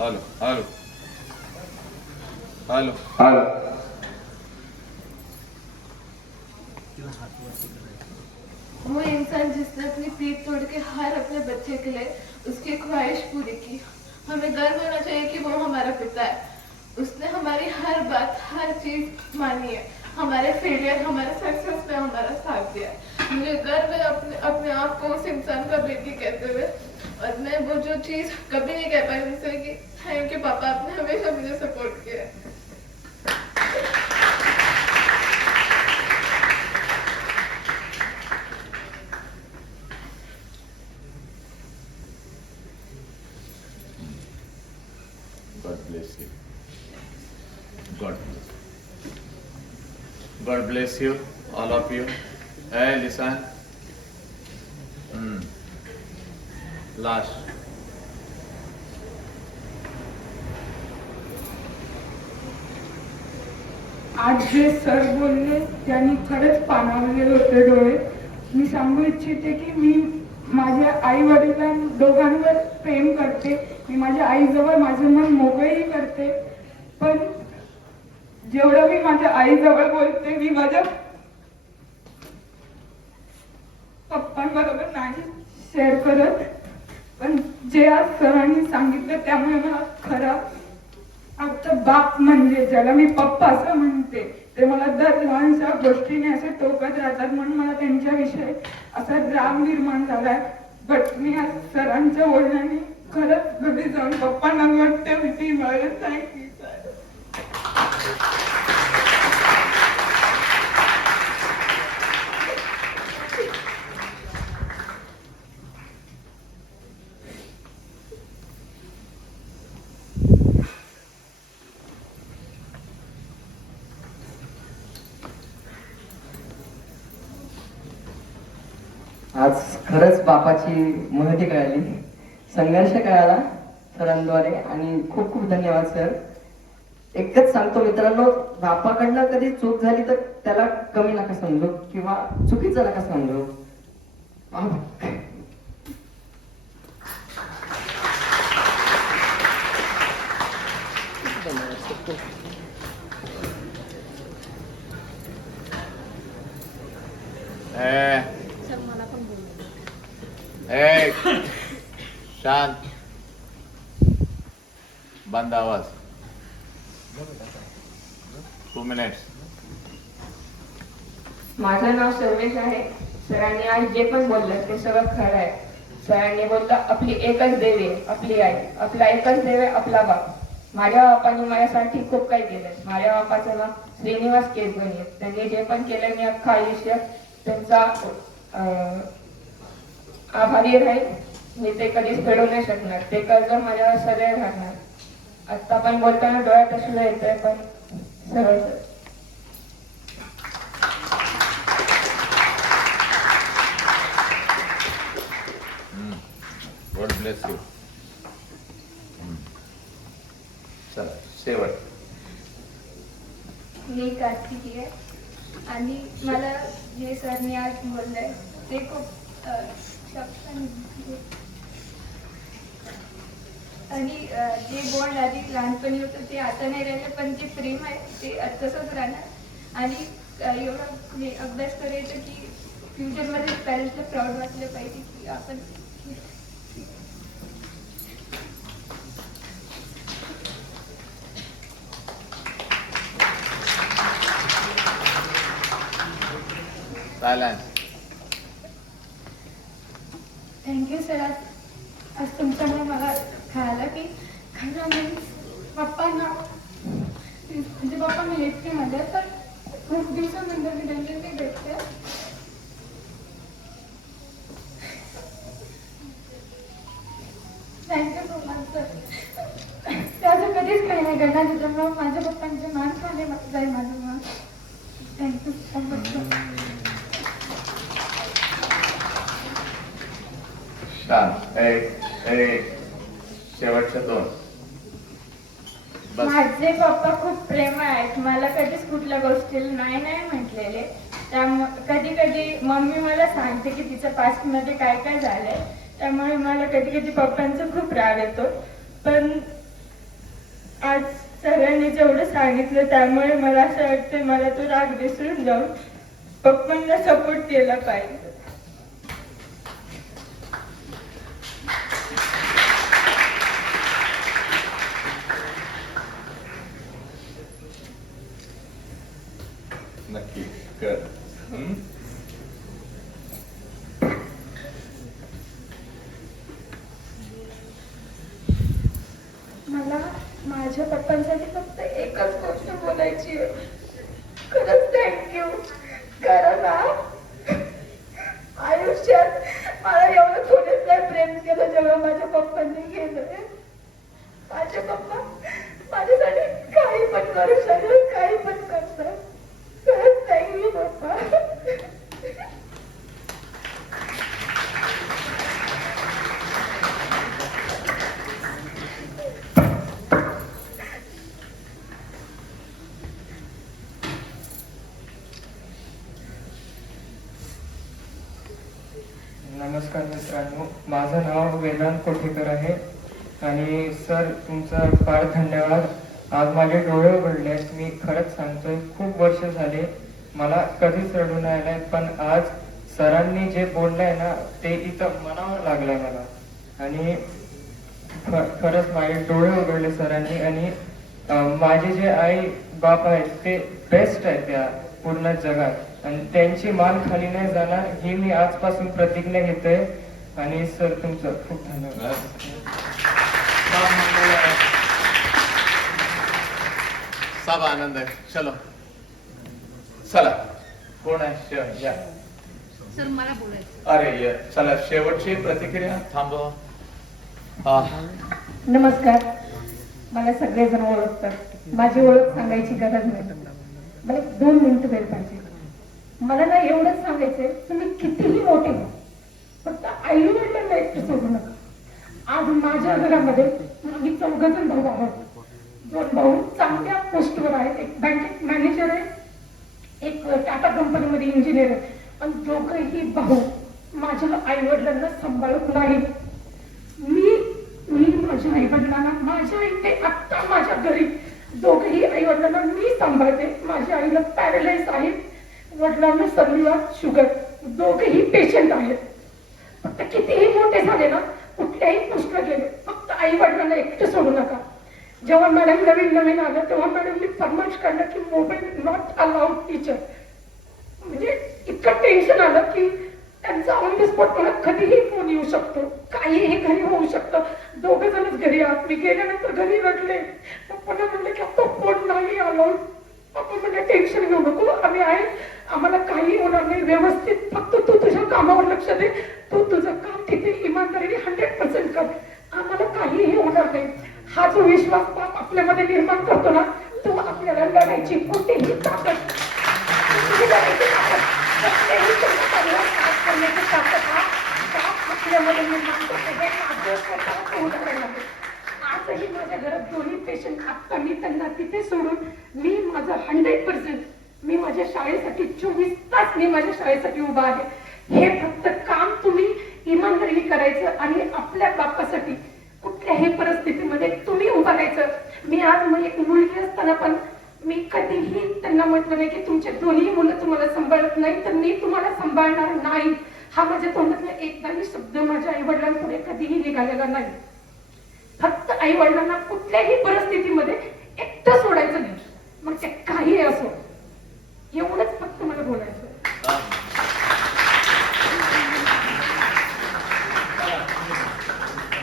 Hello hello hello hello वो इंसान जिसने अपनी पीठ तोड़ के हर अपने बच्चे के लिए उसकी ख्वाहिश पूरी की। हमें गर्व होना चाहिए कि वो हमारा पिता है। उसने हमारी हर बात हर चीज़ मानी है। हमारे फेलियर हमारे सक्सेस में हमारा साथ दिया है। मुझे गर्व है अपने अपने आप को उस इंसान का बेटी कहते हुए और मैं वो जो चीज़ कभी नहीं कह पाई उनसे कि थैंक यू पापा आपने हमेशा मुझे सपोर्ट किया. God bless you, all of you. Hey, listen. Hmm. Last. आज जे सर बोलले त्यांनी खरंच पाणावले होते डोळे मी सांगू इच्छिते की मी माझ्या आई वडिलां दोघांवर प्रेम करते मी माझ्या आईजवळ माझं मन मोकळेही करते पण जेवढं मी माझ्या आईजवळ बोलते मी माझ्या पप्पांबरोबर नाही शेअर करत. पण जे आज सरांनी सांगितलं त्यामुळे मला खरं आमचा बाप म्हणजे ज्याला मी पप्पा असं म्हणते ते मला दर लहानशा गोष्टीने असे टोकत राहतात. म्हणून मला त्यांच्याविषयी असा राग निर्माण झालाय. बट मी आज सरांच्या वडिलांनी खरंच घरी जाऊन पप्पांना वाटते भीती मिळत नाही. आज खरंच बापाची महती कळाली. संघर्ष कळाला सरांद्वारे आणि खूप खूप धन्यवाद सर. एकच सांगतो मित्रांनो बापाकडनं कधी चूक झाली तर त्याला कमी नका समजू किंवा चुकीचं नका समजू. बाप- Hey. शांत. बंद आवाज. टू मिनिट्स माझं नाव सर्वेश आहे. सरांनी आज जे पण बोललं ते सगळं खरं आहे. सरांनी बोललं आपली एकच देवी आहे, आपली आई. आपला एकच देवे आपला बाप. माझ्या बापाने माझ्यासाठी खूप काही केलं माझ्या बापाचं नाव श्रीनिवास केसगणी त्यांनी जे पण केलं मी अख्खा आयुष्य त्यांचा अं, आभारी राहील. मी ते कधीच फेडू नाही शकणार. ते कर्ज माझ्यावर सदैव राहणार आत्ता पण बोलताना डोळ्यात असलं येतंय पण सरळ सरळ. गॉड ब्लेस यू चला शेवट. मी कार्तिकी आहे. आणि मला जे सरने आज बोललंय ते खूप आणि जे बॉन्ड आधी लहानपणी होतं ते आता नाही राहिलं पण जे प्रेम आहे ते तसंच राहणार. आणि एवढं हे अभ्यास करायचं की फ्युचरमध्ये पॅरेंट्सला प्राऊड वाटलं पाहिजे की आपण चालेल थँक्यू सर आज आज तुमच्यामुळे मला कळालं की खरं मी पप्पांना म्हणजे पप्पा मी एकटे मध्ये तर खूप दिवसानंतर मी त्यांच्याशी भेटते. थँक्यू सो मच सर त्याचं कधीच काही नाही करणार त्याच्यामुळं माझ्या पप्पांचे मान खाली जाईल माझं मान. थँक्यू सो मच एक एक शेवटच्या दोन. बस. माझे पप्पा खूप प्रेम आहेत. मला कधीच कुठल्या गोष्टीला नाही नाही म्हटलेले. त्यामुळे कधी कधी मम्मी मला सांगते की तिच्या past मध्ये काय काय झालंय. त्यामुळे मला कधी कधी पप्पांचा खूप राग येतो. पण आज सरांनी जेवढं सांगितलं त्यामुळे मला असं वाटतं मला तो राग विसरून जाऊन पप्पांना सपोर्ट केला पाहिजे नक्की कर हं? मला माझ्या पप्पांसाठी फक्त एकच गोष्ट बोलायची खरंच थँक्यू कारण आयुष्यात मला एवढं थोडेच नाही प्रेम केलं जेव्हा माझ्या पप्पांनी केलं माझे पप्पा माझ्यासाठी काही पण करू शकत काही पण करतात खरंच थँक्यू पप्पा नमस्कार मित्रांनो. माझं नाव वेदांत कोठेकर आहे. आणि सर तुमचा फार धन्यवाद. आज माझे डोळे उघडले मी खरंच सांगतोय खूप वर्ष झाले मला कधीच रडू नाही आलंय पण आज सरांनी जे बोललंय ना ते इथं मनावर लागलंय मला. आणि खरंच माझे डोळे उघडले सरांनी. आणि माझे जे आई बाप आहेत ते बेस्ट आहेत त्या पूर्ण जगात. आणि त्यांची मान खाली नाही जाणार ही मी आजपासून प्रतिज्ञा घेतोय. आणि सर तुमचं खूप धन्यवाद. सब आनंद आहे. चलो. चला. कोण आहे या. सर मला बोलायचं. अरे ये. चला शेवटची प्रतिक्रिया. थांबवा हा नमस्कार. मला सगळेजण ओळखतात. माझी ओळख सांगायची गरज नाही. मला एक दोन मिनिटं वेळ पाहिजे. मला ना एवढंच सांगायचंय तुम्ही कितीही मोठे व्हा फक्त आई वडिलांना एकटं सोडू नका. आज माझ्या घरामध्ये आम्ही चौघजण भाऊ आहोत. दोन भाऊ चांगल्या पोस्टवर आहेत एक बँकेत मॅनेजर आहे एक टाटा कंपनीमध्ये इंजिनियर आहे. आणि दोघंही भाऊ माझ्या आई वडिलांना सांभाळत नाही मी मी माझ्या आई वडिलांना माझ्या इथे आत्ता माझ्या घरी दोघंही आई वडिलांना मी सांभाळते. माझ्या आईला पॅरलाइज आहे. वडिलांना सर्विवात शुगर दोघेही पेशंट आहेत. फक्त कितीही मोठे झाले ना कुठल्याही पोस्टला गेले फक्त आई वडिलांना एकटे सोडू नका. जेव्हा मॅडम नवीन नवीन आलं तेव्हा मॅडमनी फरमाईश काढलं की मोबाईल नॉट अलाउड टीचर म्हणजे इतकं टेन्शन आलं की त्यांचा ऑन द स्पॉट मला कधीही फोन येऊ शकतो. काहीही घरी होऊ शकतं. दोघं जणच घरी आहात. मी गेल्यानंतर घरी रडले. पप्पांना म्हणले की आता फोन नाही अलाउड पप्पा म्हणले टेन्शन घेऊ नको. आम्ही आहे. आम्हाला काही होणार नाही. व्यवस्थित. फक्त तू तुझ्या कामावर लक्ष दे. तू तुझं काम तिथे इमानदारीने हंड्रेड पर्सेंट कर. आम्हाला काहीही होणार नाही. हा जो विश्वास बाप आपल्यामध्ये निर्माण करतो ना तो आपल्याला लढायची कुठेही ताकद आपल्यामध्ये निर्माण करतो. हे उदाहरण आजही माझ्या घरात दोन्ही पेशंट आत्ता मी त्यांना तिथे सोडून मी माझं हंड्रेड पर्सेंट मी माझ्या शाळेसाठी चोवीस तास मी माझ्या शाळेसाठी उभा आहे. हे फक्त काम तुम्ही इमानदारीने करायचं आणि आपल्या बापासाठी कुठल्याही परिस्थितीमध्ये तुम्ही उभा राहायचं. मी आज मग एक मुलगी असताना पण मी कधीही त्यांना म्हटलं नाही की तुमचे दोन्ही मुलं तुम्हाला सांभाळत नाही तर मी तुम्हाला सांभाळणार नाही. हा माझ्या तोंडातला एकदाही शब्द माझ्या आई वडिलांपुढे कधीही निघालेला नाही. आई वडिलांना कुठल्याही परिस्थितीमध्ये एकटं सोडायचं नाही. मग ते काही असो. एवढंच फक्त मला बोलायचं.